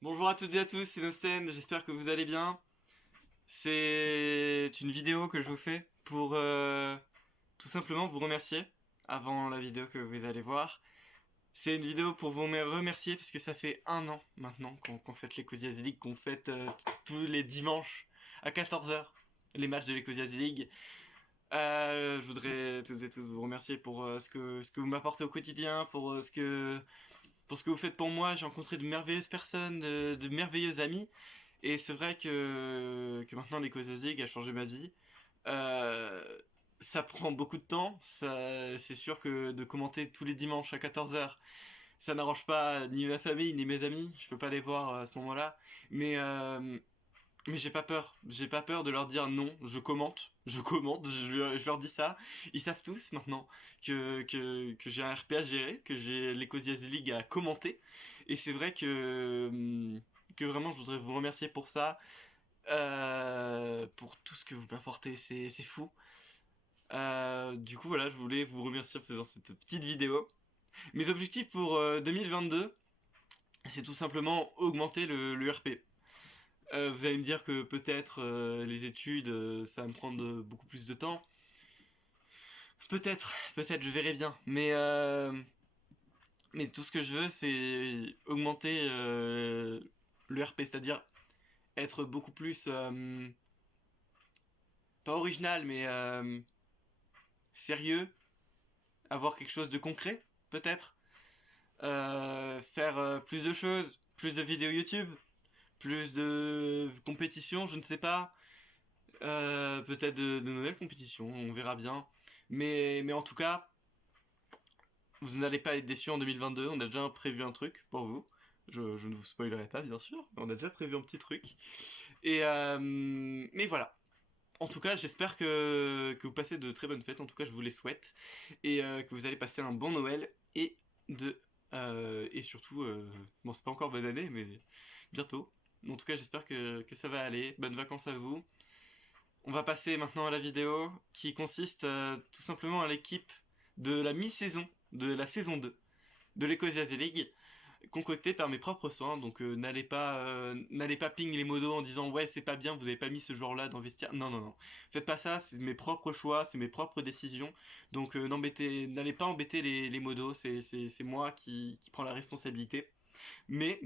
Bonjour à toutes et à tous, c'est Nosten, j'espère que vous allez bien. C'est une vidéo que je vous fais pour tout simplement vous remercier avant la vidéo que vous allez voir. C'est une vidéo pour vous remercier parce que ça fait 1 an maintenant qu'on fête l'Ecosias League, qu'on fête tous les dimanches à 14h les matchs de l'Ecosias League. Je voudrais toutes et tous vous remercier pour ce que vous m'apportez au quotidien, pour ce que vous faites pour moi. J'ai rencontré de merveilleuses personnes, de merveilleux amis. Et c'est vrai que maintenant l'Ecosias League a changé ma vie. Euh, Ça prend beaucoup de temps. C'est sûr que de commenter tous les dimanches à 14h, ça n'arrange pas ni ma famille ni mes amis. Je peux pas les voir à ce moment-là. Mais j'ai pas peur. J'ai pas peur de leur dire non, je commente. Je leur dis ça. Ils savent tous maintenant que j'ai un RP à gérer, que j'ai l'Ecosias League à commenter. Et c'est vrai que vraiment je voudrais vous remercier pour ça. Pour tout ce que vous m'apportez, c'est fou. Du coup voilà, je voulais vous remercier en faisant cette petite vidéo. Mes objectifs pour 2022, c'est tout simplement augmenter le RP. Vous allez me dire que peut-être les études, ça va me prendre beaucoup plus de temps. Peut-être, je verrai bien. Mais tout ce que je veux, c'est augmenter le RP, c'est-à-dire être beaucoup plus, pas original, mais sérieux, avoir quelque chose de concret, peut-être. Faire plus de choses, plus de vidéos YouTube, plus de compétitions, je ne sais pas. Peut-être de nouvelles compétitions, on verra bien. Mais en tout cas, vous n'allez pas être déçus en 2022, on a déjà prévu un truc pour vous. Je ne vous spoilerai pas, bien sûr, mais on a déjà prévu un petit truc. Mais voilà. En tout cas, j'espère que vous passez de très bonnes fêtes, en tout cas je vous les souhaite. Et que vous allez passer un bon Noël et surtout, bon c'est pas encore bonne année, mais bientôt. En tout cas, j'espère que ça va aller. Bonnes vacances à vous. On va passer maintenant à la vidéo qui consiste tout simplement à l'équipe de la mi-saison de la saison 2 de l'Ecosias League, concoctée par mes propres soins. Donc n'allez pas ping les modos en disant ouais c'est pas bien, vous avez pas mis ce joueur-là dans le vestiaire. Non non non, faites pas ça, c'est mes propres choix, c'est mes propres décisions. Donc n'allez pas embêter les modos, c'est moi qui prends la responsabilité. Mais,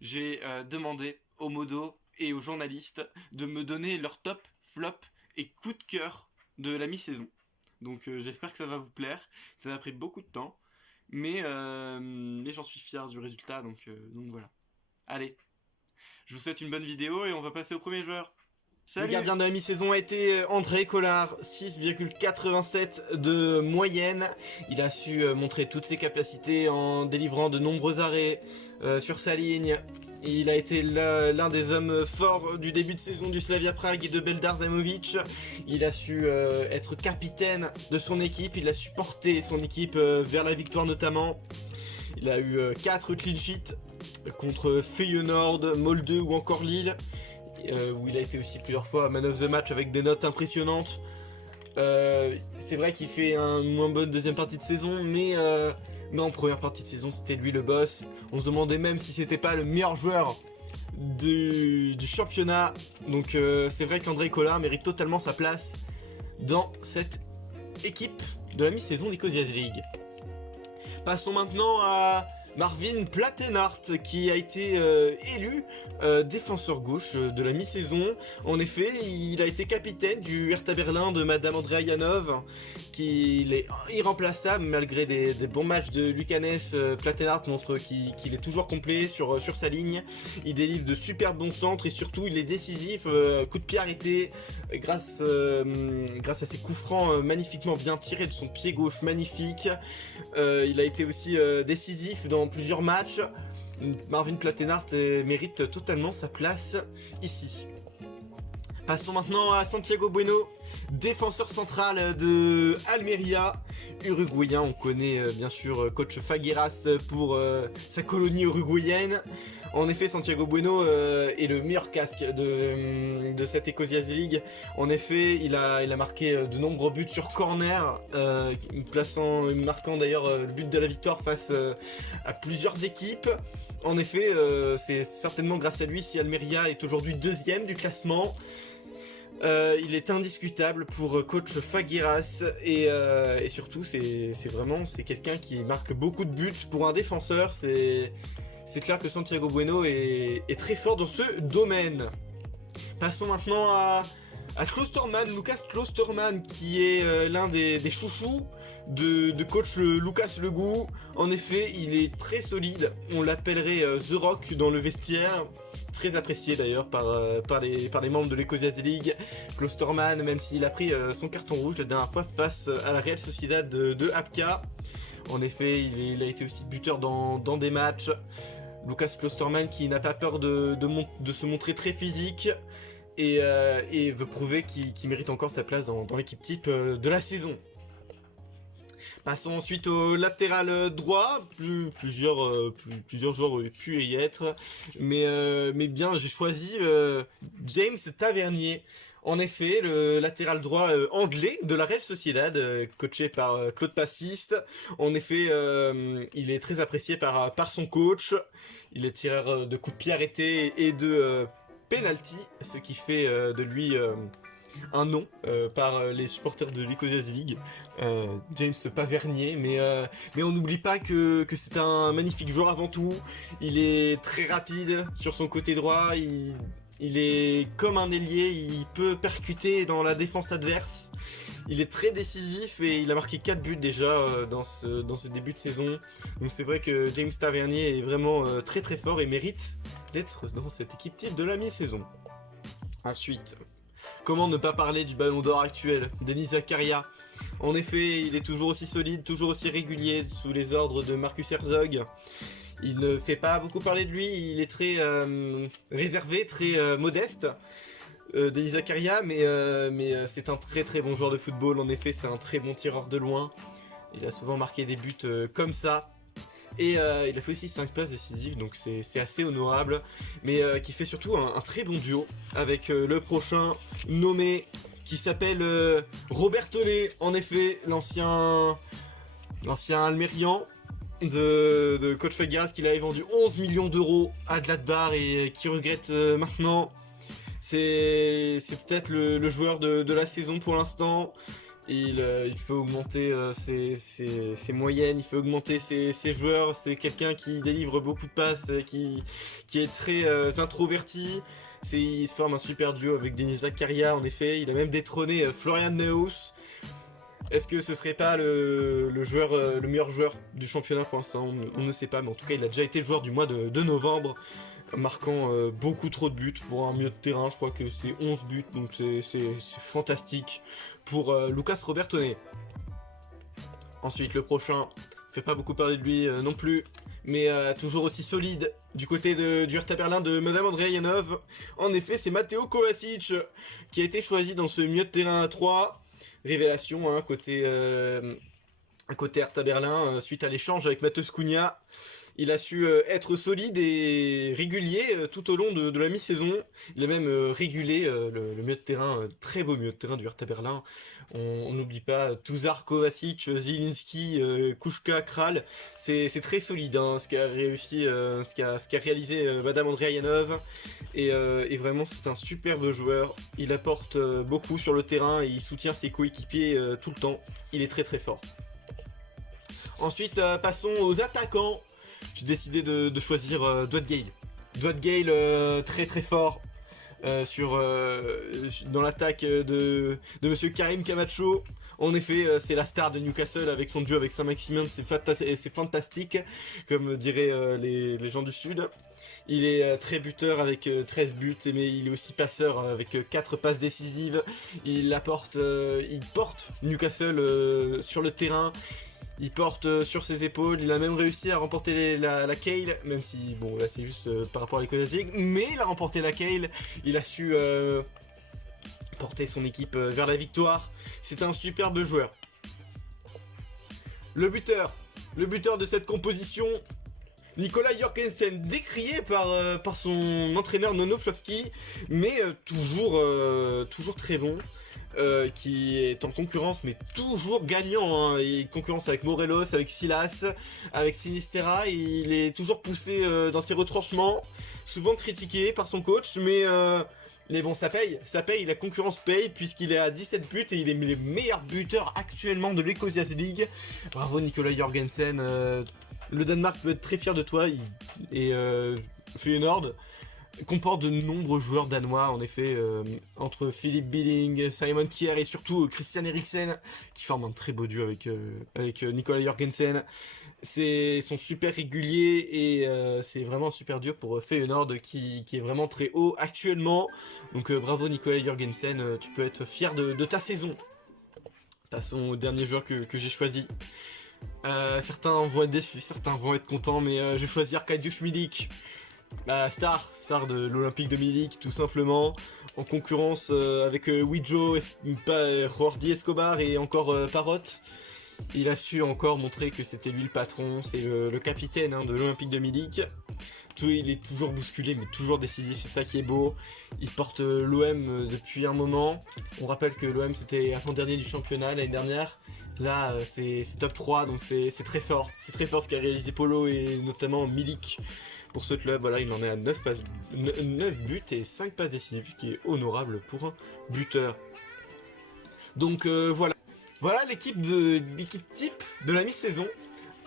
j'ai demandé aux modos et aux journalistes de me donner leur top, flop et coup de cœur de la mi-saison. Donc j'espère que ça va vous plaire. Ça m'a pris beaucoup de temps, mais j'en suis fier du résultat, donc voilà. Allez, je vous souhaite une bonne vidéo et on va passer au premier joueur. Le Salut! gardien de la mi-saison a été André Collard, 6,87 de moyenne. Il a su montrer toutes ses capacités en délivrant de nombreux arrêts sur sa ligne. Il a été l'un des hommes forts du début de saison du Slavia Prague et de Beldar Zamovic. Il a su être capitaine de son équipe, il a su porter son équipe vers la victoire notamment. Il a eu 4 clean sheets contre Feyenoord, Molde ou encore Lille. Où il a été aussi plusieurs fois man of the match avec des notes impressionnantes. C'est vrai qu'il fait une moins bonne deuxième partie de saison, mais en première partie de saison c'était lui le boss. On se demandait même si c'était pas le meilleur joueur du championnat. Donc c'est vrai qu'André Collard mérite totalement sa place dans cette équipe de la mi-saison d'Ecosias League. Passons maintenant à Marvin Plattenhardt qui a été élu défenseur gauche de la mi-saison. En effet, il a été capitaine du Hertha Berlin de Madame Andrea Janov, qui est irremplaçable malgré des bons matchs de Lucanes. Plattenhardt montre qu'il est toujours complet sur sa ligne. Il délivre de super bons centres et surtout il est décisif, coup de pied arrêté grâce à ses coups francs magnifiquement bien tirés de son pied gauche magnifique. Il a été aussi décisif dans plusieurs matchs. Marvin Plattenhardt mérite totalement sa place ici. Passons maintenant à Santiago Bueno, défenseur central de Almeria, uruguayen. On connaît bien sûr coach Fagueras pour sa colonie uruguayenne. En effet, Santiago Bueno est le meilleur casque de cette Ecosias League. En effet, il a marqué de nombreux buts sur corner, marquant d'ailleurs le but de la victoire face à plusieurs équipes. En effet, c'est certainement grâce à lui si Almeria est aujourd'hui 2e du classement. Il est indiscutable pour coach Figueras et surtout c'est quelqu'un qui marque beaucoup de buts pour un défenseur. C'est clair que Santiago Bueno est très fort dans ce domaine. Passons maintenant à Klostermann, Lucas Klostermann, qui est l'un des chouchous de coach Lucas Legou. En effet, il est très solide, on l'appellerait The Rock dans le vestiaire. Très apprécié d'ailleurs par les membres de l'Ecosias League. Klostermann, même s'il a pris son carton rouge la dernière fois face à la Real Sociedad de Apca. En effet, il a été aussi buteur dans des matchs. Lucas Klostermann qui n'a pas peur de se montrer très physique et veut prouver qu'il mérite encore sa place dans l'équipe type de la saison. Passons ensuite au latéral droit. Plusieurs joueurs auraient pu y être, mais bien j'ai choisi James Tavernier. En effet, le latéral droit anglais de la Real Sociedad, coaché par Claude Passiste. En effet, il est très apprécié par son coach. Il est tireur de coups de pied arrêtés et de penalty, ce qui fait de lui un nom par les supporters de l'Ecosias League. James Tavernier, mais on n'oublie pas que c'est un magnifique joueur avant tout. Il est très rapide sur son côté droit. Il est comme un ailier, il peut percuter dans la défense adverse. Il est très décisif et il a marqué 4 buts déjà dans ce début de saison. Donc c'est vrai que James Tavernier est vraiment très très fort et mérite d'être dans cette équipe type de la mi-saison. Ensuite, comment ne pas parler du ballon d'or actuel, Denis Zakaria. En effet, il est toujours aussi solide, toujours aussi régulier sous les ordres de Marcus Herzog. Il ne fait pas beaucoup parler de lui, il est très réservé, très modeste, Denis Zakaria, mais c'est un très très bon joueur de football. En effet, c'est un très bon tireur de loin. Il a souvent marqué des buts comme ça. Et il a fait aussi 5 passes décisives, donc c'est assez honorable. Mais qui fait surtout un très bon duo avec le prochain nommé, qui s'appelle Robertone. En effet, l'ancien Almérian de coach Figueras, qu'il avait vendu 11 millions d'euros à Gladbach et qui regrette maintenant. C'est peut-être le joueur de la saison pour l'instant. Il faut augmenter ses moyennes, il faut augmenter ses joueurs. C'est quelqu'un qui délivre beaucoup de passes, qui est très introverti. Il se forme un super duo avec Denis Zakaria. En effet, il a même détrôné Florian Neuhaus. Est-ce que ce serait pas le meilleur joueur du championnat pour l'instant? On ne sait pas, mais en tout cas il a déjà été joueur du mois de novembre, marquant beaucoup trop de buts pour un milieu de terrain. Je crois que c'est 11 buts, donc c'est fantastique pour Lucas Robertone. Ensuite, le prochain, fait pas beaucoup parler de lui non plus, mais toujours aussi solide du côté du Hertha Berlin de Madame Andrea Janov. En effet, c'est Mateo Kovacic qui a été choisi dans ce milieu de terrain à 3. Révélation hein, côté Hertha Berlin suite à l'échange avec Matheus Cunha. Il a su être solide et régulier tout au long de la mi-saison. Il a même régulé le milieu de terrain, très beau milieu de terrain du Hertha Berlin. On n'oublie pas Tuzar, Kovacic, Zielinski, Kuška, Kral. C'est très solide hein, ce qu'a réalisé Madame Andrea Janov. Et vraiment c'est un superbe joueur. Il apporte beaucoup sur le terrain et il soutient ses coéquipiers tout le temps. Il est très très fort. Ensuite passons aux attaquants. J'ai décidé de choisir Dwight Gale. Dwight Gale très très fort dans l'attaque de Monsieur Karim Camacho. En effet, c'est la star de Newcastle avec son duo avec Saint-Maximin, c'est fantastique, comme diraient les gens du Sud. Il est très buteur avec 13 buts, mais il est aussi passeur avec 4 passes décisives. Il porte Newcastle sur le terrain. Il porte sur ses épaules, il a même réussi à remporter la Cale, même si, bon, là c'est juste par rapport à l'Ecosias League, mais il a remporté la Cale, il a su porter son équipe vers la victoire. C'est un superbe joueur. Le buteur de cette composition, Nicolas Jorgensen, décrié par son entraîneur Nono Flovski, mais toujours très bon. Qui est en concurrence, mais toujours gagnant, hein. Il est en concurrence avec Morelos, avec Silas, avec Sinistera. Il est toujours poussé dans ses retranchements, souvent critiqué par son coach, mais bon, ça paye, la concurrence paye, puisqu'il est à 17 buts et il est le meilleur buteur actuellement de l'Ecosias League. Bravo Nicolas Jorgensen, le Danemark peut être très fier de toi, et Feyenoord comporte de nombreux joueurs danois, en effet, entre Philippe Billing, Simon Kjær et surtout Christian Eriksen, qui forment un très beau duo avec Nicolas Jorgensen. Ils sont super réguliers et c'est vraiment un super duo pour Feyenoord qui est vraiment très haut actuellement. Donc bravo Nicolas Jorgensen, tu peux être fier de ta saison. Passons au dernier joueur que j'ai choisi. Certains vont être déçus, certains vont être contents, mais je vais choisir Arkadiusz Milik. La star de l'Olympique de Milik, tout simplement, en concurrence avec Widjo, Jordi Escobar et encore Parrot. Il a su encore montrer que c'était lui le patron, c'est le capitaine de l'Olympique de Milik. Il est toujours bousculé, mais toujours décisif, c'est ça qui est beau. Il porte l'OM depuis un moment. On rappelle que l'OM c'était avant-dernier du championnat l'année dernière. Là, c'est top 3, donc c'est très fort. C'est très fort ce qu'a réalisé Polo et notamment Milik. Pour ce club, voilà, il en est à 9 buts et 5 passes décisives, ce qui est honorable pour un buteur. Donc voilà. Voilà l'équipe type de la mi-saison.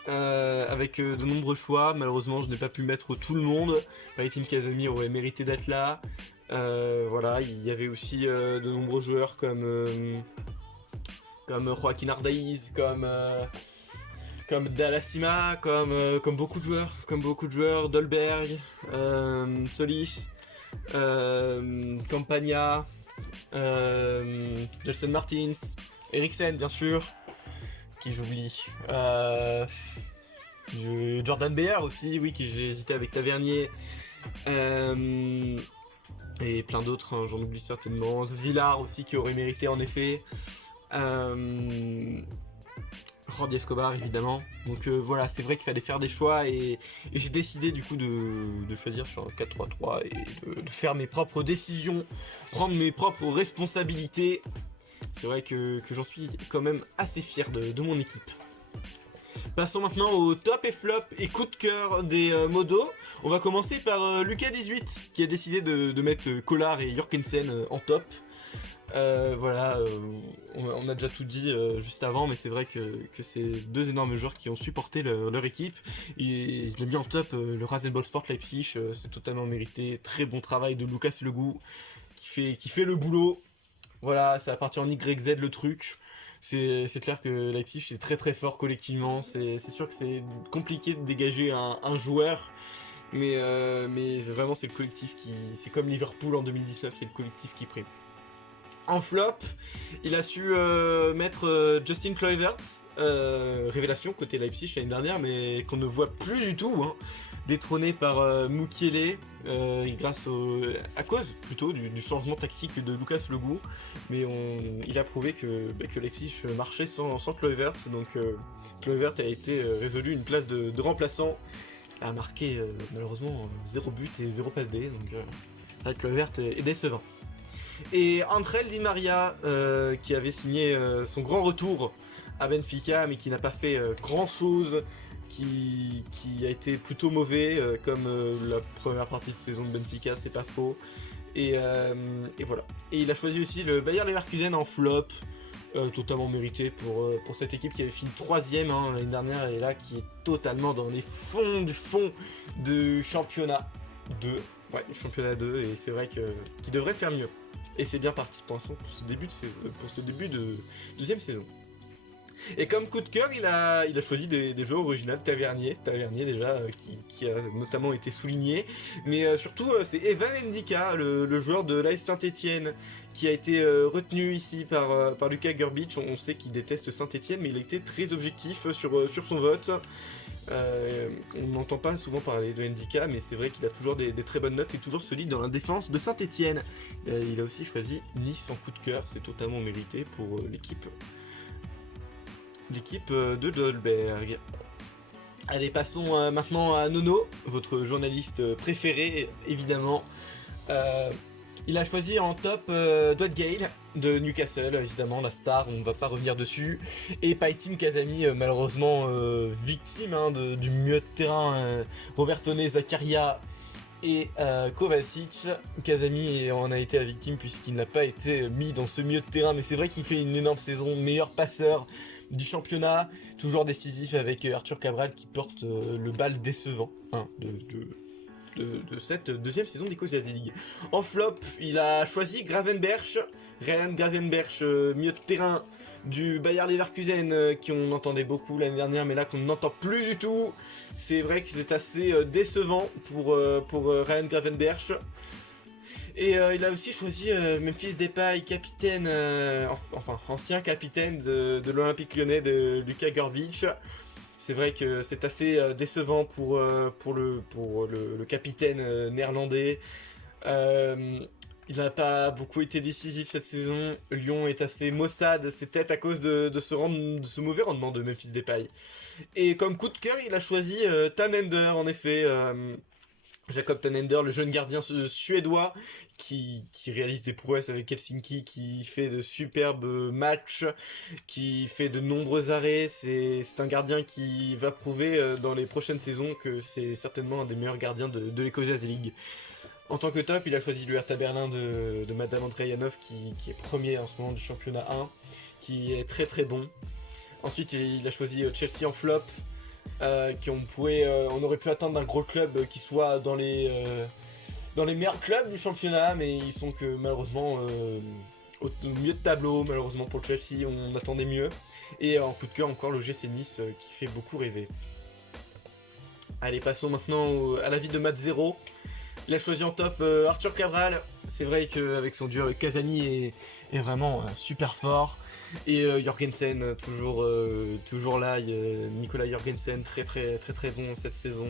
Avec de nombreux choix. Malheureusement, je n'ai pas pu mettre tout le monde. Tim Casemir aurait mérité d'être là. Voilà, il y avait aussi de nombreux joueurs comme Joaquin Ardaiz, comme Dalasima, comme beaucoup de joueurs, Dolberg, Solis, Campagna, Gelson Martins, Eriksen bien sûr, qui j'oublie, Jordan Beyer aussi, oui, qui j'ai hésité avec Tavernier, et plein d'autres, hein, j'en oublie certainement, Svilar aussi qui aurait mérité en effet. Jordi Escobar évidemment, donc voilà, c'est vrai qu'il fallait faire des choix et j'ai décidé du coup de choisir sur un 4-3-3 et de faire mes propres décisions, prendre mes propres responsabilités. C'est vrai que j'en suis quand même assez fier de mon équipe. Passons maintenant au top et flop et coup de cœur des modos. On va commencer par Lucas18 qui a décidé de mettre Kolar et Jorgensen en top. Voilà, on a déjà tout dit juste avant, mais c'est vrai que c'est deux énormes joueurs qui ont supporté leur équipe. Et je l'ai mis en top, le Rasenball Sport Leipzig, c'est totalement mérité. Très bon travail de Lucas Legou qui fait le boulot. Voilà, ça va partir en YZ le truc. C'est clair que Leipzig c'est très très fort collectivement. C'est sûr que c'est compliqué de dégager un joueur. Mais vraiment c'est le collectif c'est comme Liverpool en 2019, c'est le collectif qui prime. En flop, il a su mettre Justin Kluivert, révélation côté Leipzig l'année dernière, mais qu'on ne voit plus du tout, hein, détrôné par Mukiele, à cause plutôt du changement tactique de Lucas Legou. Mais il a prouvé que Leipzig marchait sans Kluivert, donc Kluivert a été résolu une place de remplaçant. Il a marqué malheureusement 0 but et 0 passe D, donc Kluivert est décevant. Et André Di Maria qui avait signé son grand retour à Benfica mais qui n'a pas fait grand chose, qui a été plutôt mauvais comme la première partie de saison de Benfica, c'est pas faux. Et voilà. Et il a choisi aussi le Bayer Leverkusen en flop, totalement mérité pour cette équipe qui avait fini 3ème l'année dernière et là qui est totalement dans les fonds du fond du championnat 2. Ouais, le championnat 2, et c'est vrai qu'il devrait faire mieux. Et c'est bien parti pour l'instant pour ce début de deuxième saison. Et comme coup de cœur, il a choisi des joueurs originaux, Tavernier déjà, qui a notamment été souligné. Mais surtout, c'est Evan Ndika, le joueur de l'AS Saint-Etienne, qui a été retenu ici par Lucas Grbić. On sait qu'il déteste Saint-Etienne, mais il a été très objectif sur son vote. On n'entend pas souvent parler de Ndika, mais c'est vrai qu'il a toujours des très bonnes notes et toujours solide dans la défense de Saint-Etienne. Il a aussi choisi Nice en coup de cœur, c'est totalement mérité pour l'équipe de Dolberg. Allez, passons maintenant à Nono, votre journaliste préféré, évidemment. Il a choisi en top Dwight Gale de Newcastle, évidemment, la star, on ne va pas revenir dessus. Et Paitim Kazami, malheureusement victime du milieu de terrain Robertone, Zakaria et Kovacic. Kazami en a été la victime puisqu'il n'a pas été mis dans ce milieu de terrain, mais c'est vrai qu'il fait une énorme saison, meilleur passeur du championnat, toujours décisif avec Arthur Cabral qui porte le bal décevant de cette deuxième saison d'Ecosia League. En flop, il a choisi Gravenberch, Ryan Gravenberch, milieu de terrain du Bayer Leverkusen, qui on entendait beaucoup l'année dernière, mais là qu'on n'entend plus du tout. C'est vrai que c'est assez décevant pour Ryan Gravenberch. Et il a aussi choisi Memphis Depay, capitaine, ancien capitaine de l'Olympique Lyonnais de Luka Grbić. C'est vrai que c'est assez décevant pour le capitaine néerlandais. Il n'a pas beaucoup été décisif cette saison. Lyon est assez maussade, c'est peut-être à cause de ce mauvais rendement de Memphis Depay. Et comme coup de cœur, il a choisi Tanender, en effet. Jacob Tanender, le jeune gardien suédois qui réalise des prouesses avec Helsinki, qui fait de superbes matchs, qui fait de nombreux arrêts. C'est un gardien qui va prouver dans les prochaines saisons que c'est certainement un des meilleurs gardiens de l'Ecosia League. En tant que top, il a choisi l'Hertha Berlin de Madame Andreyanov qui est premier en ce moment du championnat 1, qui est très très bon. Ensuite, il a choisi Chelsea en flop. On aurait pu attendre d'un gros club qui soit dans les meilleurs clubs du championnat, mais ils sont que malheureusement au milieu de tableau. Malheureusement pour Chelsea, on attendait mieux. Et en coup de cœur encore l'OGC Nice qui fait beaucoup rêver. Allez, passons maintenant à l'avis de Mat Zero. Il a choisi en top Arthur Cabral. C'est vrai qu'avec son duo avec Kazani est vraiment super fort. Et Jorgensen, toujours là. Nicolas Jorgensen, très très très très bon cette saison.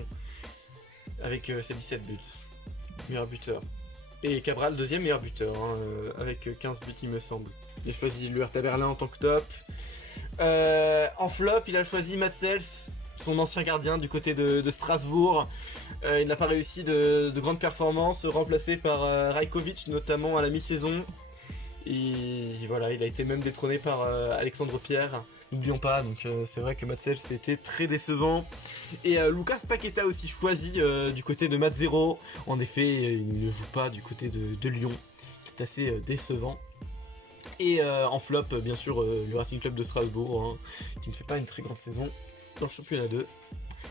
Avec ses 17 buts. Meilleur buteur. Et Cabral, deuxième meilleur buteur, avec 15 buts il me semble. Il a choisi le Hertha Berlin en tant que top. En flop, il a choisi Mats Sels, son ancien gardien du côté de Strasbourg. Il n'a pas réussi de grandes performances, remplacé par Rajkovic notamment à la mi-saison. Et voilà, il a été même détrôné par Alexandre Pierre, n'oublions pas, donc c'est vrai que Mats Sels c'était très décevant. Et Lucas Paqueta aussi choisi du côté de Mat Zero. En effet, il ne joue pas du côté de Lyon, qui est assez décevant. Et en flop, bien sûr, le Racing Club de Strasbourg, qui ne fait pas une très grande saison dans le championnat 2.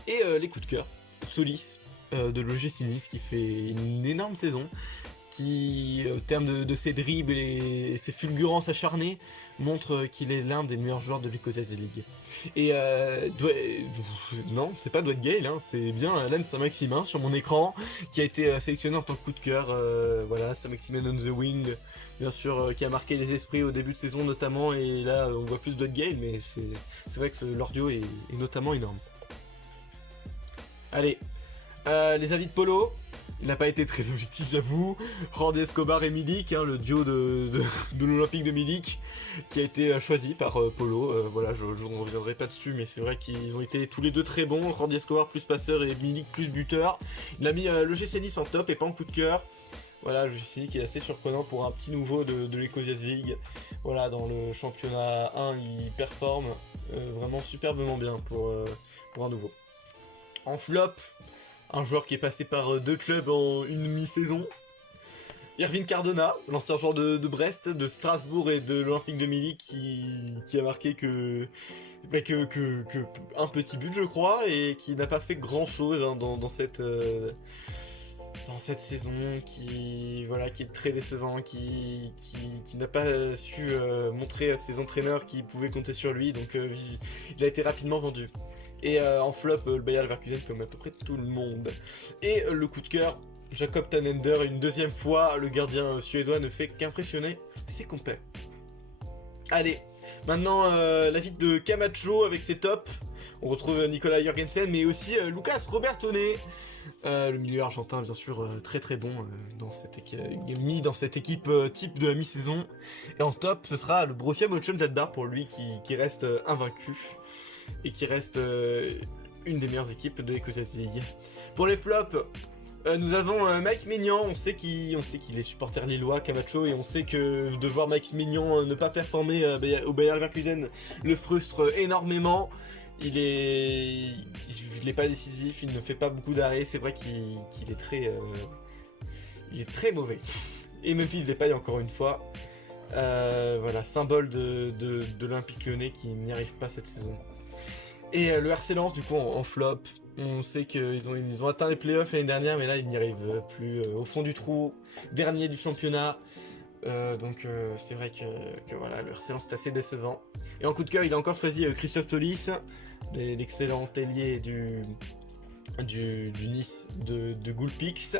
Et les coups de cœur, Solis de l'OGC Nice qui fait une énorme saison, qui, au terme de ses dribbles et ses fulgurances acharnées, montre qu'il est l'un des meilleurs joueurs de l'Ecosia League. Et non, c'est pas Dwight Gale, c'est bien Alan Saint-Maximin sur mon écran, qui a été sélectionné en tant que coup de cœur. Voilà, Saint-Maximin on the wing, bien sûr, qui a marqué les esprits au début de saison notamment, et là on voit plus Dwight Gale, mais c'est vrai que leur duo est notamment énorme. Allez, les avis de Polo. Il n'a pas été très objectif, j'avoue. Randy Escobar et Milik, le duo de l'Olympique de Milik, qui a été choisi par Polo. Voilà, je ne reviendrai pas dessus, mais c'est vrai qu'ils ont été tous les deux très bons. Randy Escobar plus passeur et Milik plus buteur. Il a mis l'OGC Nice en top et pas en coup de cœur. Voilà, l'OGC Nice qui est assez surprenant pour un petit nouveau de l'Ecosia League. Voilà, dans le championnat 1, il performe vraiment superbement bien pour un nouveau. En flop, un joueur qui est passé par deux clubs en une mi-saison. Irvine Cardona, l'ancien joueur de Brest, de Strasbourg et de l'Olympique de Milik, qui a marqué que un petit but, je crois, et qui n'a pas fait grand chose dans cette saison, qui est très décevant, qui n'a pas su montrer à ses entraîneurs qu'ils pouvaient compter sur lui, donc il a été rapidement vendu. Et en flop, le Bayer Leverkusen comme à peu près tout le monde. Et le coup de cœur, Jacob Tanender, une deuxième fois, le gardien suédois ne fait qu'impressionner ses compères. Allez, maintenant l'avis de Camacho avec ses tops. On retrouve Nicolas Jorgensen, mais aussi Lucas Robertone, le milieu argentin bien sûr très très bon mis dans cette équipe type de la mi-saison. Et en top, ce sera le Borussia Mönchengladbach pour lui qui reste invaincu. Et qui reste une des meilleures équipes de l'Ecosia League. Pour les flops, nous avons Mike Maignan. On sait qu'il est supporter lillois, Camacho, et on sait que de voir Mike Maignan ne pas performer au Bayer Leverkusen le frustre énormément. Il est pas décisif, il ne fait pas beaucoup d'arrêts. C'est vrai qu'il est très mauvais. Et Memphis Depay encore une fois. Voilà, symbole de l'Olympique Lyonnais qui n'y arrive pas cette saison. Et le RC Lens du coup en flop. On sait qu'ils ont atteint les playoffs l'année dernière, mais là ils n'y arrivent plus, au fond du trou, dernier du championnat. Donc c'est vrai que voilà, le RC Lens est assez décevant. Et en coup de cœur, il a encore choisi Christophe Toliss, l'excellent ailier du Nice de Gulpix,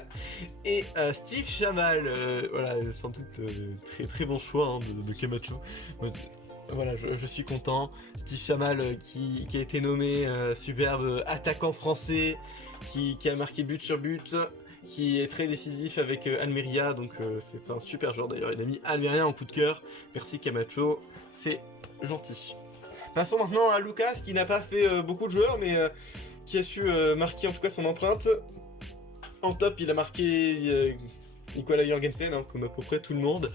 et Steve Chamal, voilà, sans doute très très bon choix hein, de Camacho. Voilà, je suis content. Steve Chamal qui a été nommé superbe attaquant français, qui a marqué but sur but, qui est très décisif avec Almeria, donc c'est un super joueur d'ailleurs. Il a mis Almeria en coup de cœur. Merci Camacho, c'est gentil. Passons maintenant à Lucas qui n'a pas fait beaucoup de joueurs, mais qui a su marquer en tout cas son empreinte. En top, il a marqué Nicolas Jorgensen, hein, comme à peu près tout le monde.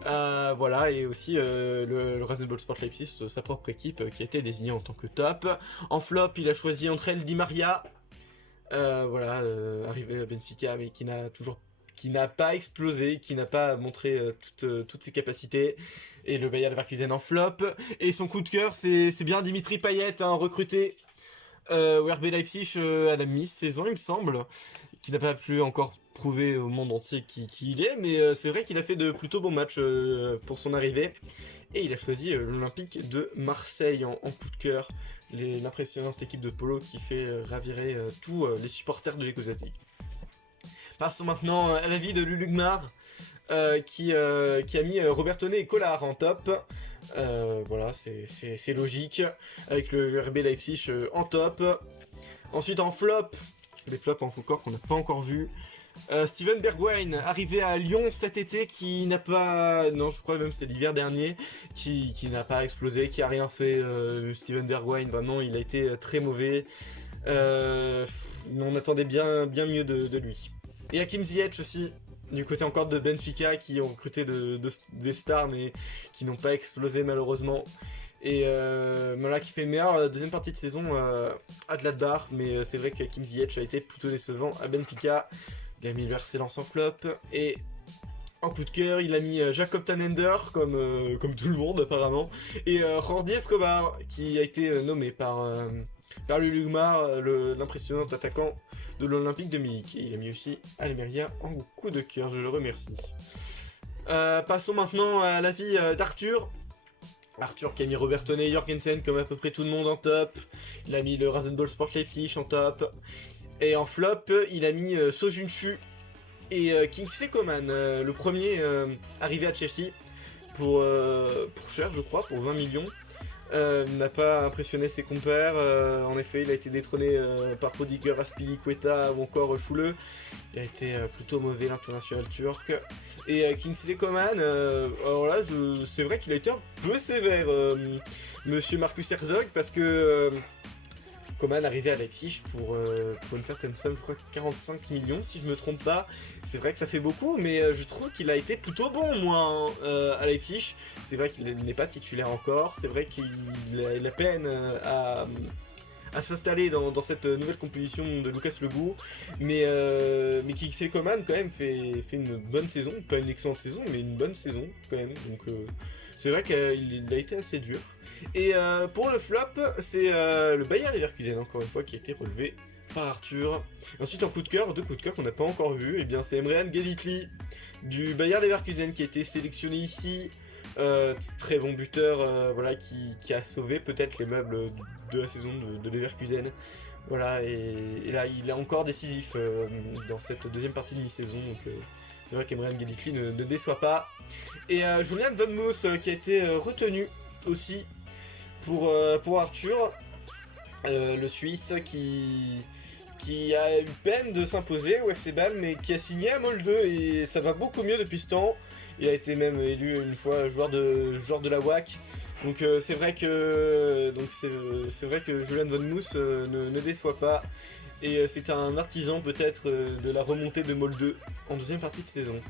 Voilà, et aussi le Rasenball Sport Leipzig, sa propre équipe, qui a été désignée en tant que top. En flop, il a choisi entre elles Di Maria. Voilà, arrivé à Benfica, mais qui n'a pas explosé, qui n'a pas montré toutes ses capacités. Et le Bayer Leverkusen en flop. Et son coup de cœur, c'est bien Dimitri Payet, hein, recruté au RB Leipzig à la mi-saison, il me semble, qui n'a pas pu encore prouver au monde entier qui il est, mais c'est vrai qu'il a fait de plutôt bons matchs pour son arrivée. Et il a choisi l'Olympique de Marseille en coup de cœur, l'impressionnante équipe de polo qui fait ravirer tous les supporters de l'Ecosia-League. Passons maintenant à l'avis de Lulugmar, qui a mis Robertone et Collard en top. Voilà, c'est logique, avec le RB Leipzig en top. Ensuite en flop, des flops encore qu'on n'a pas encore vu. Steven Bergwijn, arrivé à Lyon cet été, qui n'a pas... Non, je crois même c'est l'hiver dernier, qui n'a pas explosé, qui a rien fait. Steven Bergwijn, vraiment, il a été très mauvais. On attendait bien mieux de lui. Et Hakim Ziyech aussi, du côté encore de Benfica, qui ont recruté des stars, mais qui n'ont pas explosé malheureusement. Et voilà, qui fait meilleure deuxième partie de saison à Gladbach, mais c'est vrai que Hakim Ziyech a été plutôt décevant à Benfica. Il a mis le RC Lens en flop, et en coup de cœur, il a mis Jacob Tanender, comme tout le monde apparemment, et Jordi Escobar, qui a été nommé par Lulugmar, l'impressionnant attaquant de l'Olympique de Munich. Et il a mis aussi Almeria en coup de cœur, je le remercie. Passons maintenant à l'avis d'Arthur. Arthur qui a mis Robertone et Jorgensen comme à peu près tout le monde en top. Il a mis le Rasenball Sport Leipzig en top. Et en flop, il a mis So Jun-Shu et Kingsley Coman, le premier arrivé à Chelsea pour cher je crois, pour 20 millions. N'a pas impressionné ses compères, en effet il a été détrôné par Rudiger, Azpilicueta ou encore Schule. Il a été plutôt mauvais l'international turc. Et Kingsley Coman, alors là c'est vrai qu'il a été un peu sévère, monsieur Marcus Herzog, parce que Coman arrivé à Leipzig pour une certaine somme, je crois 45 millions si je me trompe pas. C'est vrai que ça fait beaucoup, mais je trouve qu'il a été plutôt bon moi à Leipzig. C'est vrai qu'il n'est pas titulaire encore, c'est vrai qu'il a peine à s'installer dans cette nouvelle composition de Lucas Legout, mais Kingsley Coman quand même fait une bonne saison, pas une excellente saison, mais une bonne saison quand même, donc c'est vrai qu'il a été assez dur. Et pour le flop, c'est le Bayer Leverkusen, encore une fois, qui a été relevé par Arthur. Ensuite, en coup de cœur, deux coups de cœur qu'on n'a pas encore vu, et bien c'est Emre Gazitli du Bayer Leverkusen qui a été sélectionné ici. Très bon buteur, voilà, qui a sauvé peut-être les meubles de la saison de Leverkusen. Voilà, et là il est encore décisif dans cette deuxième partie de mi-saison, donc c'est vrai qu'Emre Gazitli ne déçoit pas. Et Julian Von Moos qui a été retenu aussi pour Arthur, le Suisse qui qui a eu peine de s'imposer au FC Bâle, mais qui a signé à Molde et ça va beaucoup mieux depuis ce temps. Il a été même élu une fois joueur de la WAC. Donc c'est vrai que Julian Von Mousse ne déçoit pas. Et c'est un artisan peut-être de la remontée de Molde en deuxième partie de saison.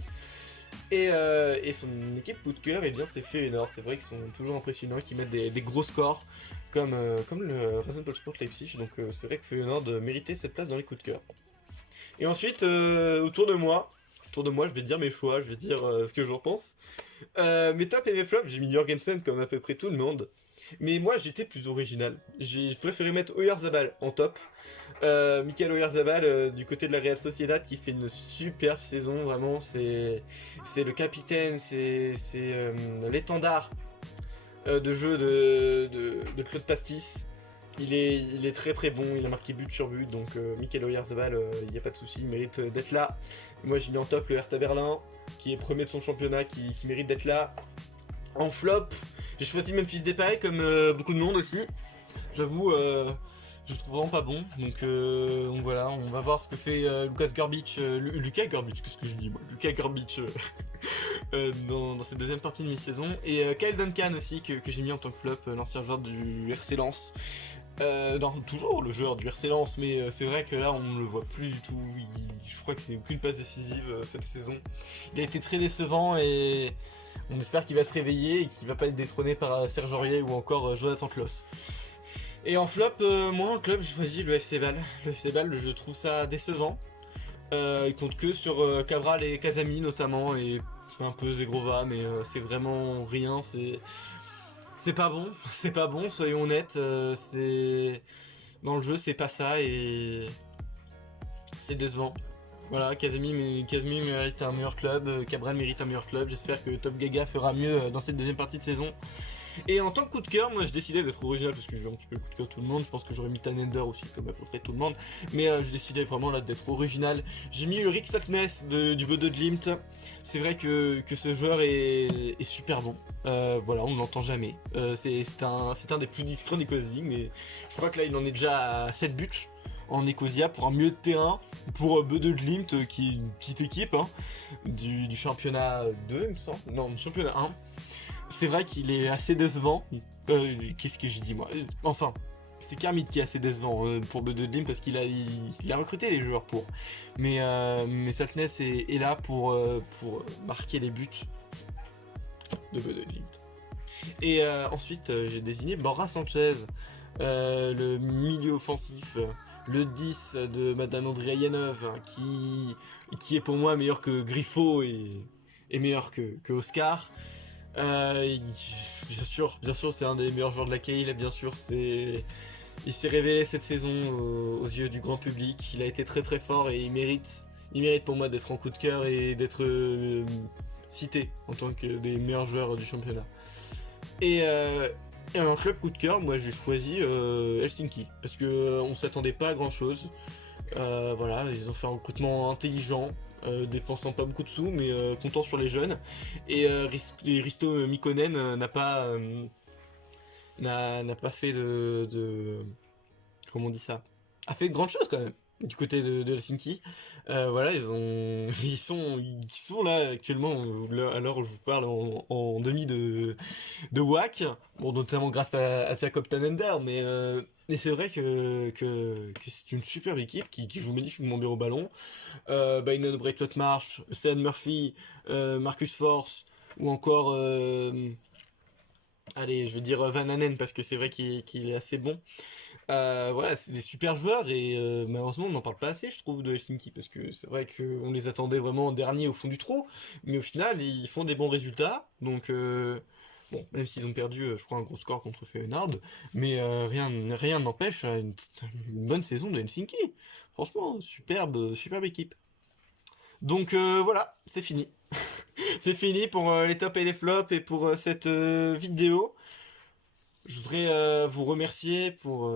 Et son équipe coup de cœur, eh bien c'est Feyenoord. C'est vrai qu'ils sont toujours impressionnants, qu'ils mettent des gros scores comme le Rasenballsport Leipzig. Donc c'est vrai que Feyenoord méritait cette place dans les coups de cœur. Et ensuite, autour de moi, je vais dire mes choix, je vais dire ce que j'en pense. Mes tops et mes flops, j'ai mis Jorgensen comme à peu près tout le monde. Mais moi j'étais plus original. J'ai préféré mettre Oyarzabal en top. Michael Oyarzabal du côté de la Real Sociedad qui fait une superbe saison, vraiment c'est le capitaine, c'est l'étendard de jeu de Claude Pastis. Il est très très bon, il a marqué but sur but, donc Michael Oyarzabal, il n'y a pas de souci, il mérite d'être là. Moi j'ai mis en top le Hertha Berlin, qui est premier de son championnat, qui mérite d'être là. En flop, j'ai choisi Memphis Depay comme beaucoup de monde aussi. J'avoue, je le trouve vraiment pas bon. Donc voilà, on va voir ce que fait Lucas Grbić, Luka Grbić, qu'est-ce que je dis moi, Luka Grbić dans cette deuxième partie de mi-saison. Et Kyle Duncan aussi, que j'ai mis en tant que flop, l'ancien joueur du RC Lens. Non, toujours le joueur du RC Lens, mais c'est vrai que là on ne le voit plus du tout. Je crois que c'est aucune passe décisive cette saison. Il a été très décevant et on espère qu'il va se réveiller et qu'il va pas être détrôné par Serge Aurier ou encore Jonathan Klaus. Et en flop, moi en club, j'ai choisi le FC Bâle. Le FC Bâle, je trouve ça décevant. Il compte que sur Cabral et Casami notamment, et un peu Zegrova, mais c'est vraiment rien. C'est pas bon, c'est pas bon, soyons honnêtes. Dans le jeu, c'est pas ça et c'est décevant. Voilà, Casami mérite un meilleur club, Cabral mérite un meilleur club. J'espère que Top Gaga fera mieux dans cette deuxième partie de saison. Et en tant que coup de cœur, moi je décidais d'être original parce que je veux un petit peu le coup de cœur de tout le monde. Je pense que j'aurais mis Tanender aussi, comme à peu près tout le monde. Mais je décidais vraiment là d'être original. J'ai mis Ulrik Saltnes du Bodø Glimt. C'est vrai que ce joueur est super bon. Voilà, on ne l'entend jamais. C'est un des plus discrets en Ecosia League, mais je crois que là il en est déjà à 7 buts en Ecosia pour un milieu de terrain. Pour Bodø Glimt, qui est une petite équipe hein, du championnat 2, il me semble. Non, du championnat 1. C'est vrai qu'il est assez décevant. Qu'est-ce que je dis moi? Enfin, c'est Kermit qui est assez décevant pour Bodø Glimt parce qu'il a recruté les joueurs pour. Mais Saltnes est là pour marquer les buts de Bodø Glimt. Et ensuite, j'ai désigné Borja Sanchez, le milieu offensif, le 10 de Madame Andrea Yanov, qui est pour moi meilleur que Griffo et meilleur que Oscar. Bien sûr, c'est un des meilleurs joueurs de la KL, bien sûr, il s'est révélé cette saison aux yeux du grand public, il a été très très fort et il mérite pour moi d'être en coup de cœur et d'être cité en tant que des meilleurs joueurs du championnat. Et en club coup de cœur, moi j'ai choisi Helsinki, parce que on s'attendait pas à grand chose. Voilà, ils ont fait un recrutement intelligent, dépensant pas beaucoup de sous, mais comptant sur les jeunes. Et Risto Mikkonen n'a pas fait de comment on dit ça, a fait de grandes choses quand même du côté de Helsinki. Voilà, ils sont là actuellement à l'heure où je vous parle en demi de WAC, bon, notamment grâce à Jakob Tanender, mais c'est vrai que c'est une superbe équipe qui joue magnifiquement bien au ballon. Bainon Breitwart Marsh, Sean Murphy, Marcus Force, ou encore allez, je veux dire Van Anen parce que c'est vrai qu'il est assez bon. Voilà, c'est des super joueurs et malheureusement on n'en parle pas assez, je trouve, de Helsinki, parce que c'est vrai qu'on les attendait vraiment en dernier au fond du trou, mais au final ils font des bons résultats, donc bon, même s'ils ont perdu, je crois, un gros score contre Feyenoord, mais rien n'empêche une bonne saison de Helsinki. Franchement, superbe équipe. Donc voilà, c'est fini. C'est fini pour les tops et les flops et pour cette vidéo. Je voudrais vous remercier pour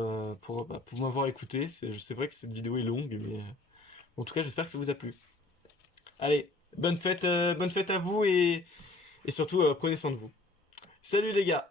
m'avoir écouté. C'est vrai que cette vidéo est longue, mais en tout cas, j'espère que ça vous a plu. Allez, bonne fête à vous et surtout, prenez soin de vous. Salut les gars!